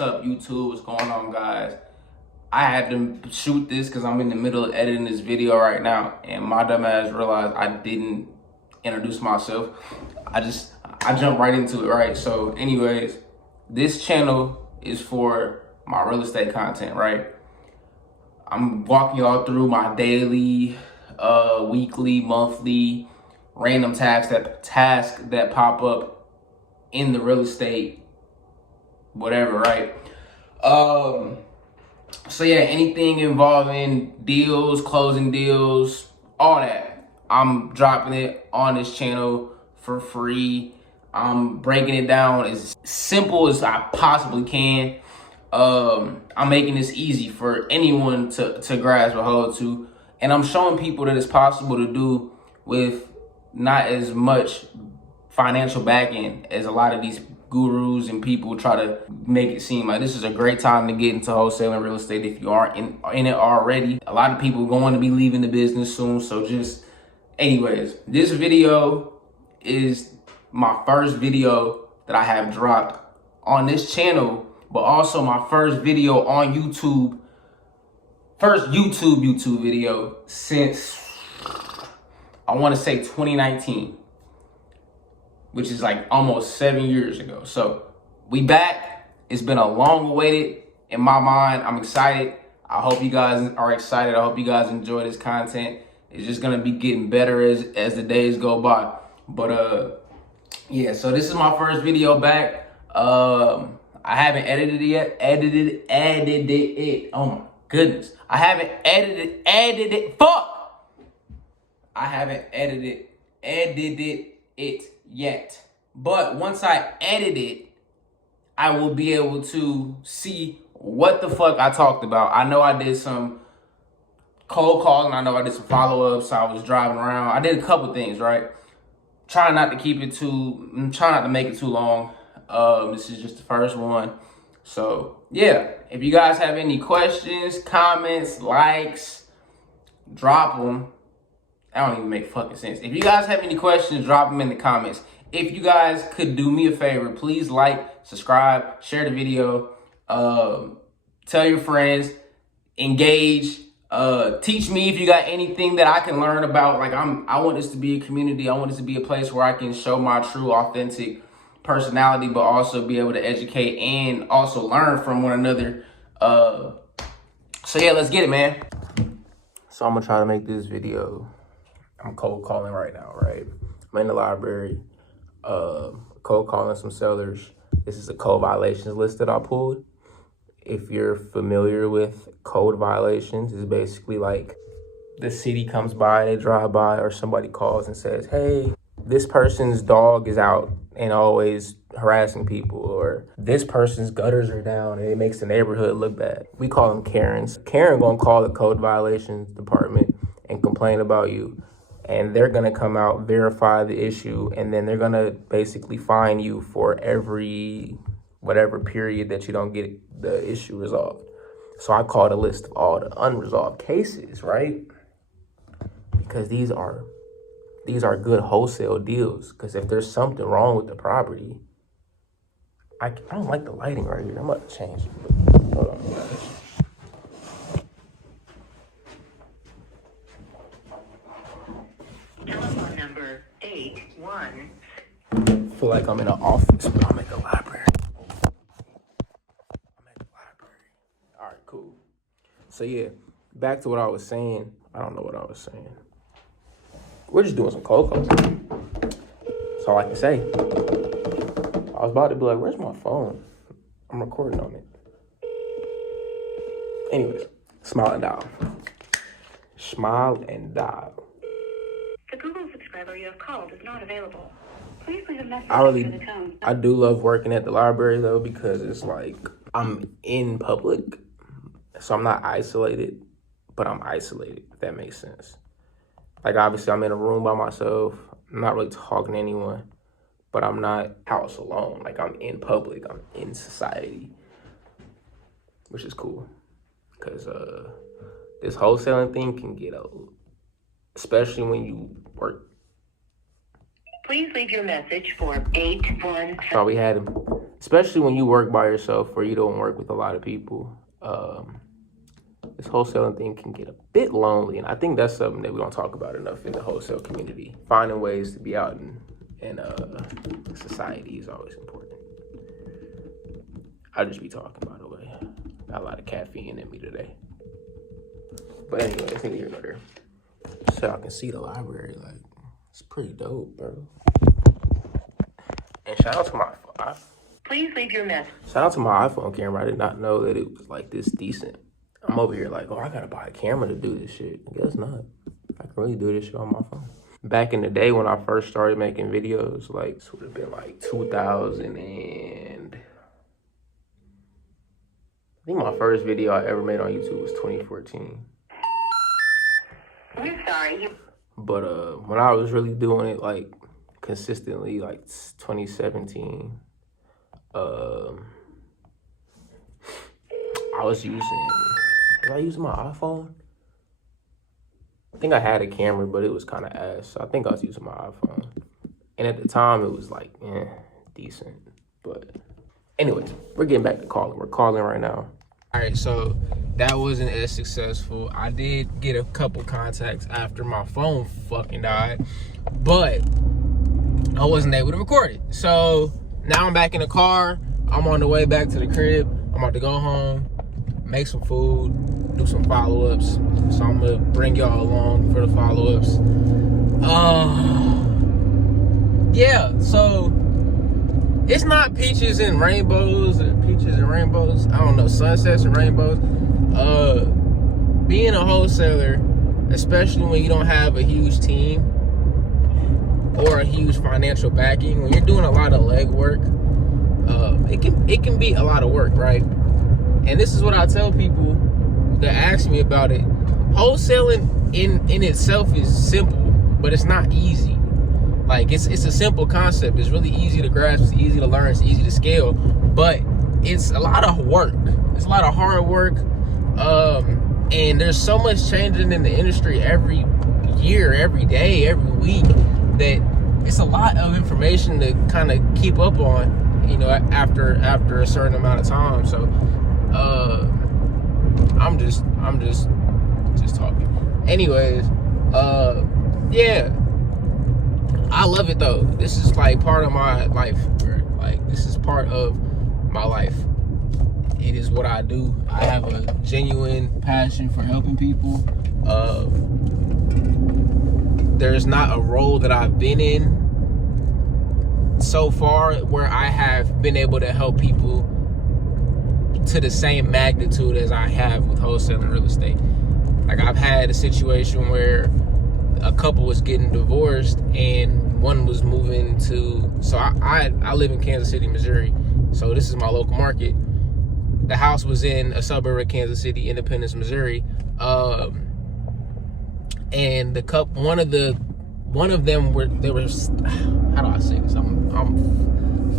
What's up, YouTube? What's going on, guys? I had to shoot this because I'm in the middle of editing this video right now, and my dumb ass realized I didn't introduce myself. I jumped right into it, right? So anyways, this channel is for my real estate content, right? I'm walking y'all through my daily, weekly, monthly, random tasks that pop up in the real estate, whatever, right? So yeah, anything involving deals, closing deals, all that, I'm dropping it on this channel for free. I'm breaking it down as simple as I possibly can. I'm making this easy for anyone to grasp a hold to. And I'm showing people that it's possible to do with not as much financial backing as a lot of these gurus and people try to make it seem. Like, this is a great time to get into wholesaling real estate if you aren't in it already. A lot of people going to be leaving the business soon. So anyways, this video is my first video that I have dropped on this channel, but also my first video on YouTube. First YouTube video since, I want to say 2019. Which is like almost 7 years ago. So we back. It's been a long awaited in my mind. I'm excited. I hope you guys are excited. I hope you guys enjoy this content. It's just gonna be getting better as the days go by. But yeah, so this is my first video back. I haven't edited it yet. Edited it. Oh my goodness. I haven't edited it. Fuck! I haven't edited it yet. But once I edit it, I will be able to see what the fuck I talked about. I know I did some cold calling. I know I did some follow-ups. I was driving around. I did a couple things, right? Trying not to make it too long. This is just the first one. So yeah, if you guys have any questions, comments, likes, drop them. That don't even make fucking sense. If you guys have any questions, drop them in the comments. If you guys could do me a favor, please like, subscribe, share the video, tell your friends, engage, teach me if you got anything that I can learn about. Like, I want this to be a community. I want this to be a place where I can show my true, authentic personality, but also be able to educate and also learn from one another. So yeah, let's get it, man. So I'm gonna try to make this video. I'm cold calling right now, right? I'm in the library, cold calling some sellers. This is a code violations list that I pulled. If you're familiar with code violations, it's basically like the city comes by, they drive by, or somebody calls and says, hey, this person's dog is out and always harassing people, or this person's gutters are down and it makes the neighborhood look bad. We call them Karens. Karen gonna call the code violations department and complain about you. And they're gonna come out, verify the issue, and then they're gonna basically fine you for every whatever period that you don't get the issue resolved. So I called a list of all the unresolved cases, right? Because these are good wholesale deals. Because if there's something wrong with the property, I don't like the lighting right here. I'm about to change it. But hold on, guys. Telephone number 81. I feel like I'm in an office, but I'm at the library. All right, cool. So yeah, back to what I was saying. I don't know what I was saying. We're just doing some cold calls. That's all I can say. I was about to be like, where's my phone? I'm recording on it. Anyways, smile and dial. Smile and dial. The Google subscriber you have called is not available. Please leave a message after the tone. I do love working at the library though, because it's like I'm in public, so I'm not isolated, but I'm isolated, if that makes sense. Like, obviously I'm in a room by myself. I'm not really talking to anyone, but I'm not house alone. Like, I'm in public, I'm in society, which is cool. Because this wholesaling thing can get old, especially when you work Please leave your message for 817. So we had him, especially when you work by yourself or you don't work with a lot of people. This wholesaling thing can get a bit lonely, and I think that's something that we don't talk about enough in the wholesale community. Finding ways to be out in society is always important. I'll just be talking, by the way. Got a lot of caffeine in me today. But anyway, I think you're there. So I can see the library, like, it's pretty dope, bro. And shout out to my Please leave your message. Shout out to my iPhone camera. I did not know that it was like this decent. I'm over here like, oh, I gotta buy a camera to do this shit. I guess not. I can really do this shit on my phone. Back in the day when I first started making videos, like, this would have been like 2000 and... I think my first video I ever made on YouTube was 2014. We're sorry. But when I was really doing it, like, consistently, like 2017, I was using my iPhone? I think I had a camera, but it was kind of ass. So I think I was using my iPhone. And at the time, it was like, decent. But anyways, we're getting back to calling. We're calling right now. All right, so that wasn't as successful. I did get a couple contacts after my phone fucking died, but I wasn't able to record it. So now I'm back in the car. I'm on the way back to the crib. I'm about to go home, make some food, do some follow-ups. So I'm gonna bring y'all along for the follow-ups. Yeah, so it's not peaches and rainbows or peaches and rainbows. I don't know, sunsets and rainbows. Being a wholesaler, especially when you don't have a huge team or a huge financial backing, when you're doing a lot of legwork, it can be a lot of work, right? And this is what I tell people that ask me about it. Wholesaling in itself is simple, but it's not easy. Like, it's a simple concept. It's really easy to grasp. It's easy to learn. It's easy to scale. But it's a lot of work. It's a lot of hard work. And there's so much changing in the industry every year, every day, every week, that it's a lot of information to kind of keep up on, you know, after a certain amount of time. So I'm just talking. Anyways, yeah. I love it though. This is like part of my life. Like, this is part of my life. It is what I do. I have a genuine passion for helping people. There's not a role that I've been in so far where I have been able to help people to the same magnitude as I have with wholesaling real estate. Like, I've had a situation where a couple was getting divorced and one was moving to, so I live in Kansas City, Missouri. So this is my local market. The house was in a suburb of Kansas City, Independence, Missouri. And the couple, one of them were, how do I say this? I'm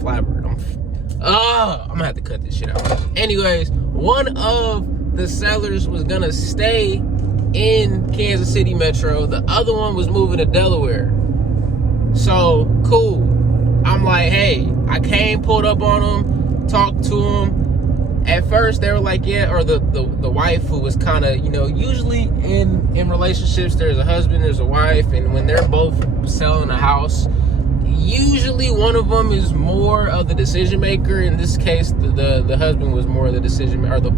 flabbered. I'm gonna have to cut this shit out. Anyways, one of the sellers was gonna stay in Kansas City Metro. The other one was moving to Delaware. So, cool. I'm like, hey, I pulled up on them, talked to them. At first, they were like, yeah, or the wife, who was kind of, you know, usually in relationships, there's a husband, there's a wife, and when they're both selling a house, usually one of them is more of the decision maker. In this case, the husband was more of the decision maker, or the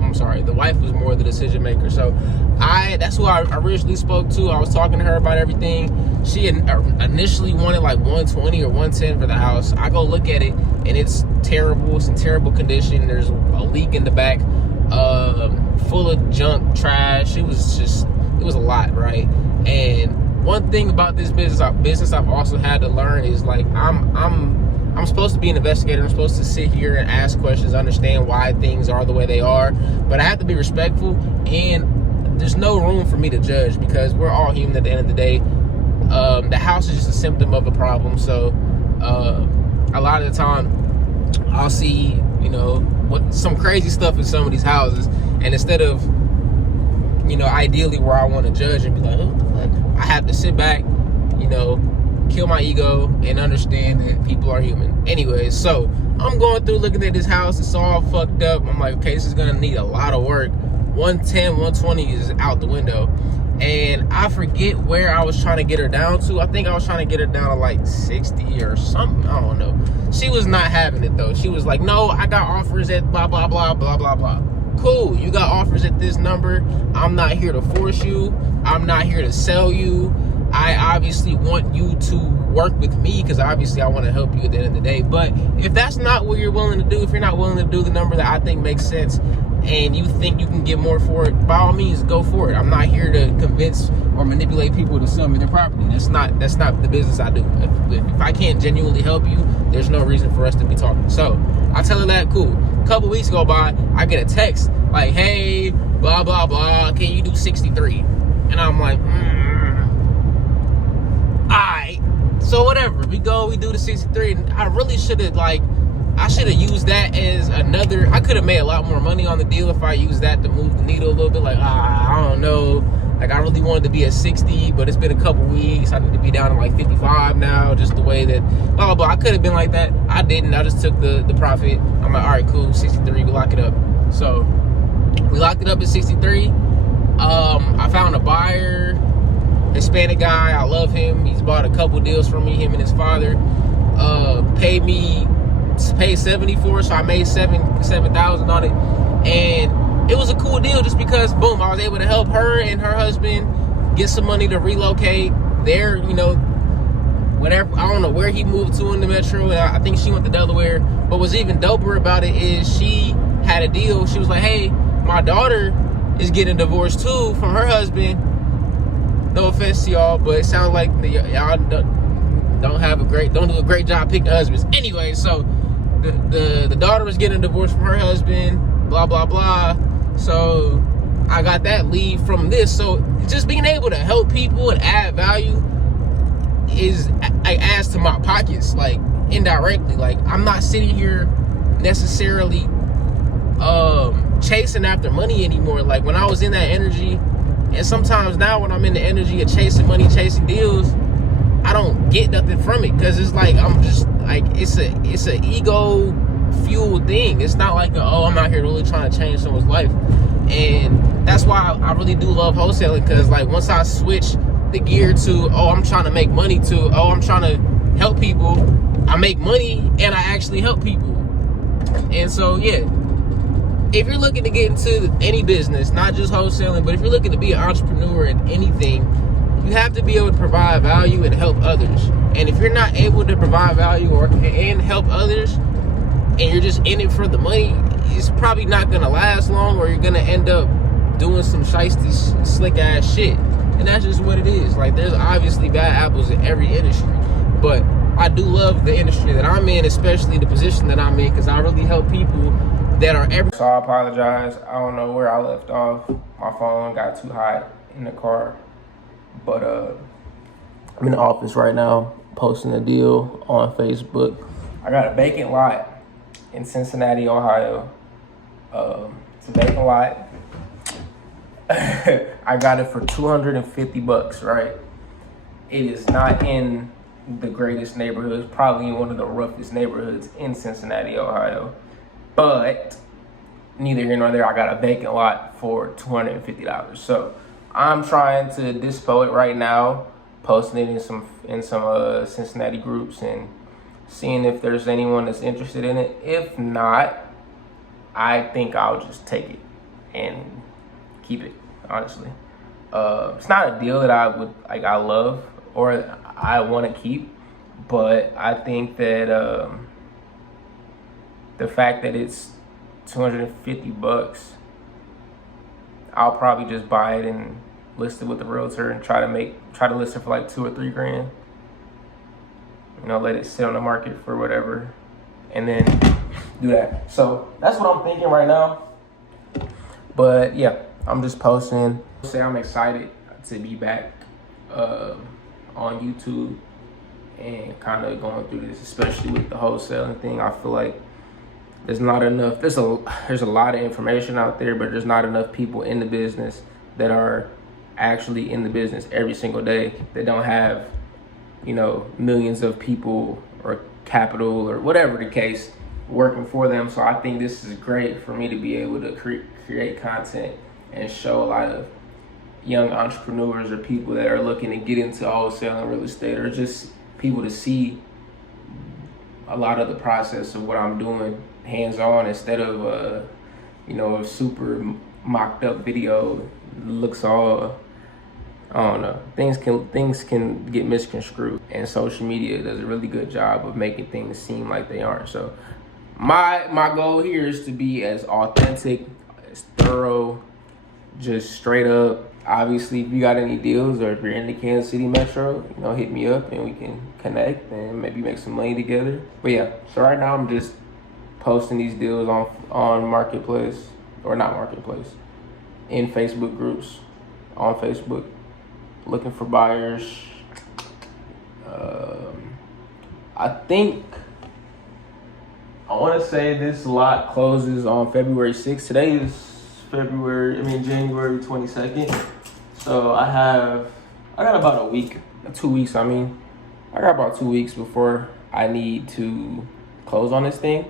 wife was more of the decision maker. So that's who I originally spoke to. I was talking to her about everything. She initially wanted like 120 or 110 for the house. I go look at it and it's terrible. It's in terrible condition. There's a leak in the back, full of junk, trash. It was a lot, right? And one thing about this business I've also had to learn is, like, I'm supposed to be an investigator. I'm supposed to sit here and ask questions, understand why things are the way they are, but I have to be respectful, and there's no room for me to judge because we're all human at the end of the day. The house is just a symptom of a problem. So a lot of the time I'll see, you know, some crazy stuff in some of these houses, and instead of, you know, ideally where I want to judge and be like, oh, I have to sit back, you know, kill my ego and understand that people are human. Anyways, so I'm going through looking at this house. It's all fucked up. I'm like, okay, this is gonna need a lot of work. 110, 120 is out the window. And I forget where I was trying to get her down to. I think I was trying to get her down to like 60 or something. I don't know. She was not having it though. She was like, no, I got offers at blah, blah, blah, blah, blah, blah. Cool, you got offers at this number. I'm not here to force you. I'm not here to sell you. I obviously want you to work with me because obviously I want to help you at the end of the day. But if that's not what you're willing to do, if you're not willing to do the number that I think makes sense and you think you can get more for it, by all means, go for it. I'm not here to convince or manipulate people to sell me their property. That's not the business I do. If I can't genuinely help you, there's no reason for us to be talking. So I tell her that, cool. A couple weeks go by, I get a text like, hey, blah, blah, blah, can you do 63? And I'm like, alright, so whatever, we do the 63, and I really should have, I should have used that as another, I could have made a lot more money on the deal if I used that to move the needle a little bit, I don't know, I really wanted to be at 60, but it's been a couple weeks, I need to be down to like 55 now, just the way that, blah, blah, blah. I could have been like that, I didn't, I just took the profit. I'm like, alright, cool, 63, we lock it up. So, we locked it up at 63, I found a buyer, Hispanic guy, I love him. He's bought a couple deals from me, him and his father. Paid 74, so I made 7,000 on it. And it was a cool deal just because, boom, I was able to help her and her husband get some money to relocate there, whatever, I don't know where he moved to in the metro. I think she went to Delaware. But what's even doper about it is she had a deal. She was like, hey, my daughter is getting divorced too from her husband. No offense to y'all, but it sounds like y'all don't do a great job picking husbands. Anyway, so the daughter was getting a divorce from her husband, blah, blah, blah. So I got that lead from this. So just being able to help people and add value adds to my pockets, indirectly. I'm not sitting here necessarily chasing after money anymore. When I was in that energy, and sometimes now when I'm in the energy of chasing money, chasing deals, I don't get nothing from it because it's I'm just it's a ego fueled thing. It's not I'm out here really trying to change someone's life. And that's why I really do love wholesaling, because once I switch the gear to I'm trying to make money to I'm trying to help people, I make money and I actually help people. And so yeah, if you're looking to get into any business, not just wholesaling, but if you're looking to be an entrepreneur in anything, you have to be able to provide value and help others. And if you're not able to provide value and help others, and you're just in it for the money, it's probably not gonna last long, or you're gonna end up doing some shiesty, slick ass shit. And that's just what it is. There's obviously bad apples in every industry, but I do love the industry that I'm in, especially the position that I'm in, because I really help people that are So I apologize. I don't know where I left off. My phone got too hot in the car. But I'm in the office right now, posting a deal on Facebook. I got a vacant lot in Cincinnati, Ohio. It's a vacant lot. I got it for $250, right? It is not in the greatest neighborhoods, probably in one of the roughest neighborhoods in Cincinnati, Ohio. But neither here nor there, I got a vacant lot for $250. So I'm trying to dispo it right now, posting it in some Cincinnati groups and seeing if there's anyone that's interested in it. If not, I think I'll just take it and keep it, honestly. It's not a deal that I love or I want to keep, but I think that the fact that it's $250, I'll probably just buy it and list it with the realtor and try to list it for $2 or $3 grand. Let it sit on the market for whatever, and then do that. So that's what I'm thinking right now. But yeah, I'm just posting. I'm excited to be back on YouTube and kind of going through this, especially with the wholesaling thing. I feel like there's not enough. There's a lot of information out there, but there's not enough people in the business that are actually in the business every single day that don't have you know, millions of people or capital or whatever the case working for them. So I think this is great for me to be able to create content and show a lot of young entrepreneurs or people that are looking to get into wholesaling real estate, or just people to see a lot of the process of what I'm doing hands-on, instead of you know, a super mocked up video. Looks all, I don't know, things can get misconstrued, and social media does a really good job of making things seem like they aren't. So my goal here is to be as authentic, as thorough, just straight up. Obviously, if you got any deals, or if you're in the Kansas City metro, you know, hit me up and we can connect and maybe make some money together. But yeah, so right now I'm just posting these deals on Marketplace, or not Marketplace, in Facebook groups on Facebook, looking for buyers. I think, I want to say this lot closes on February 6th. Today is January 22nd. So I got about a week, 2 weeks. I got about 2 weeks before I need to close on this thing.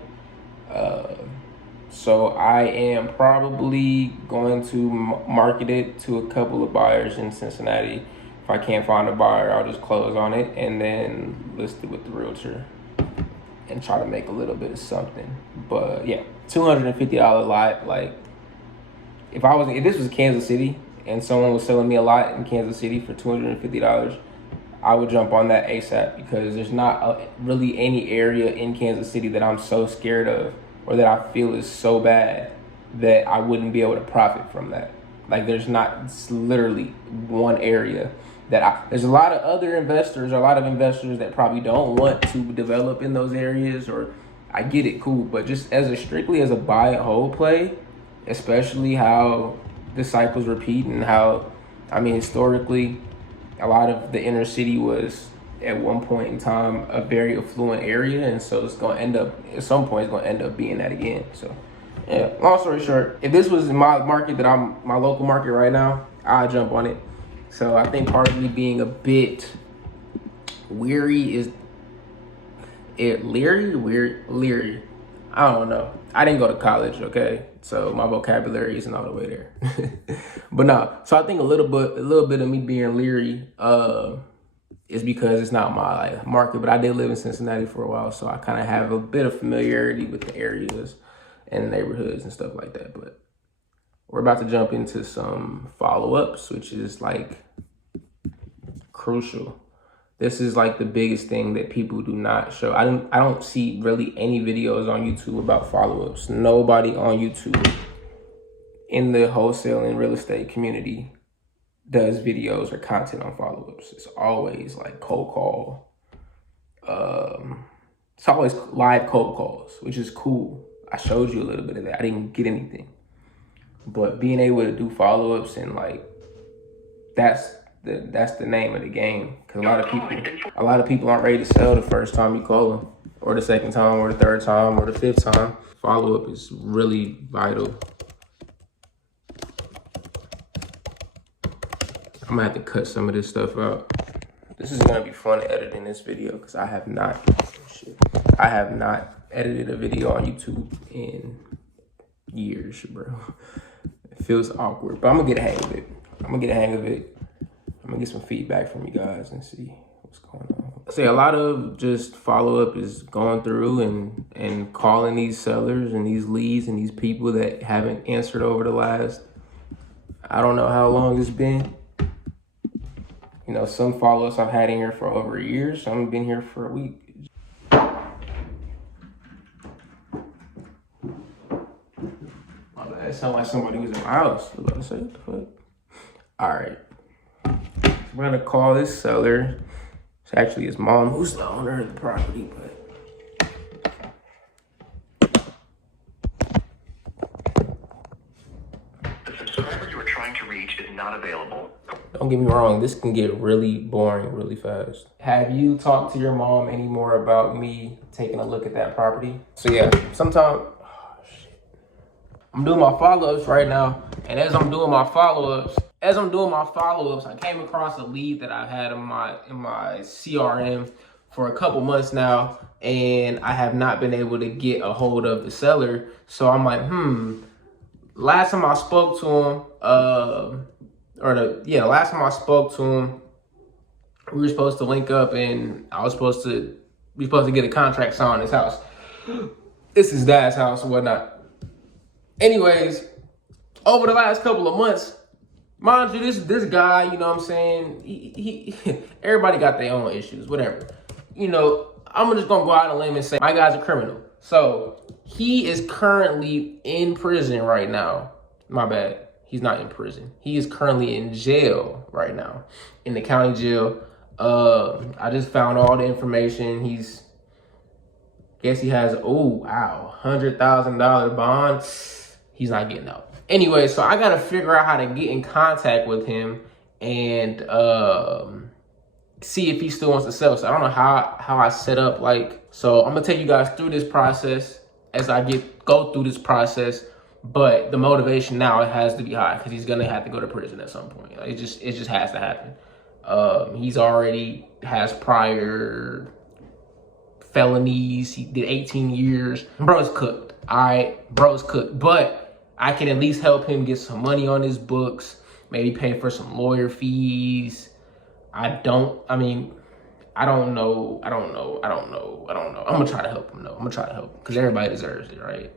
So I am probably going to market it to a couple of buyers in Cincinnati. If I can't find a buyer, I'll just close on it and then list it with the realtor and try to make a little bit of something. But yeah, $250 lot. Like, if this was Kansas City and someone was selling me a lot in Kansas City for $250, I would jump on that ASAP, because there's not really any area in Kansas City that I'm so scared of, or that I feel is so bad that I wouldn't be able to profit from that. Like, it's literally one area that there's a lot of other investors, or a lot of investors that probably don't want to develop in those areas, or I get it, cool. But just strictly as a buy and hold play, especially how the cycles repeat, and how, historically, a lot of the inner city was at one point in time a very affluent area, and so it's going to end up, at some point, it's going to end up being that again. So yeah, long story short, if this was in my market, my local market right now, I'd jump on it. So I think part of me being a bit weary is leery. I don't know. I didn't go to college, okay? So my vocabulary isn't all the way there. But no, so I think a little bit of me being leery is because it's not my market. But I did live in Cincinnati for a while, so I kind of have a bit of familiarity with the areas and the neighborhoods and stuff like that. But we're about to jump into some follow-ups, which is like crucial. This is like the biggest thing that people do not show. I don't see really any videos on YouTube about follow-ups. Nobody on YouTube in the wholesaling real estate community does videos or content on follow-ups. It's always like cold call. It's always live cold calls, which is cool. I showed you a little bit of that. I didn't get anything. But being able to do follow-ups, and like, that's the name of the game. Because a lot of people aren't ready to sell the first time you call them, or the second time, or the third time, or the fifth time. Follow-up is really vital. I'm gonna have to cut some of this stuff out. This is gonna be fun editing this video, because I have not edited a video on YouTube in years, bro. It feels awkward, but I'm gonna get a hang of it. I'm gonna get some feedback from you guys and see what's going on. I say a lot of just follow-up is going through and calling these sellers and these leads and these people that haven't answered over the last, I don't know how long it's been. You know, some follow-ups I've had in here for over a year, some have been here for a week. It sounded like somebody was in my house. I was about to say, what the fuck? All right. We're gonna call this seller. It's actually his mom who's the owner of the property, but the subscriber you are trying to reach is not available. Don't get me wrong, this can get really boring really fast. Have you talked to your mom anymore about me taking a look at that property? So yeah, I'm doing my follow-ups right now, and as I'm doing my follow-ups, as I'm doing my follow-ups, I came across a lead that I've had in my CRM for a couple months now, and I have not been able to get a hold of the seller. So I'm like, last time I spoke to him, last time I spoke to him, we were supposed to link up, and we were supposed to get a contract signed on his house. It's his dad's house and whatnot. Anyways, over the last couple of months, mind you, this guy, you know what I'm saying, he everybody got their own issues, whatever. You know, I'm just gonna go out on a limb and say my guy's a criminal. So he is currently in prison right now. My bad. He's not in prison. He is currently in jail right now, in the county jail. I just found all the information. He has $100,000 bond. He's not getting out. Anyway, so I gotta figure out how to get in contact with him and see if he still wants to sell. So I don't know how I set up, like, so I'm gonna take you guys through this process as I go through this process. But the motivation now, it has to be high because he's gonna have to go to prison at some point. Like, it just has to happen. He's already has prior felonies. He did 18 years. Bro's cooked. All right, bro's cooked. But I can at least help him get some money on his books. Maybe pay for some lawyer fees. I don't know. I'm gonna try to help him though. I'm gonna try to help him because everybody deserves it, right?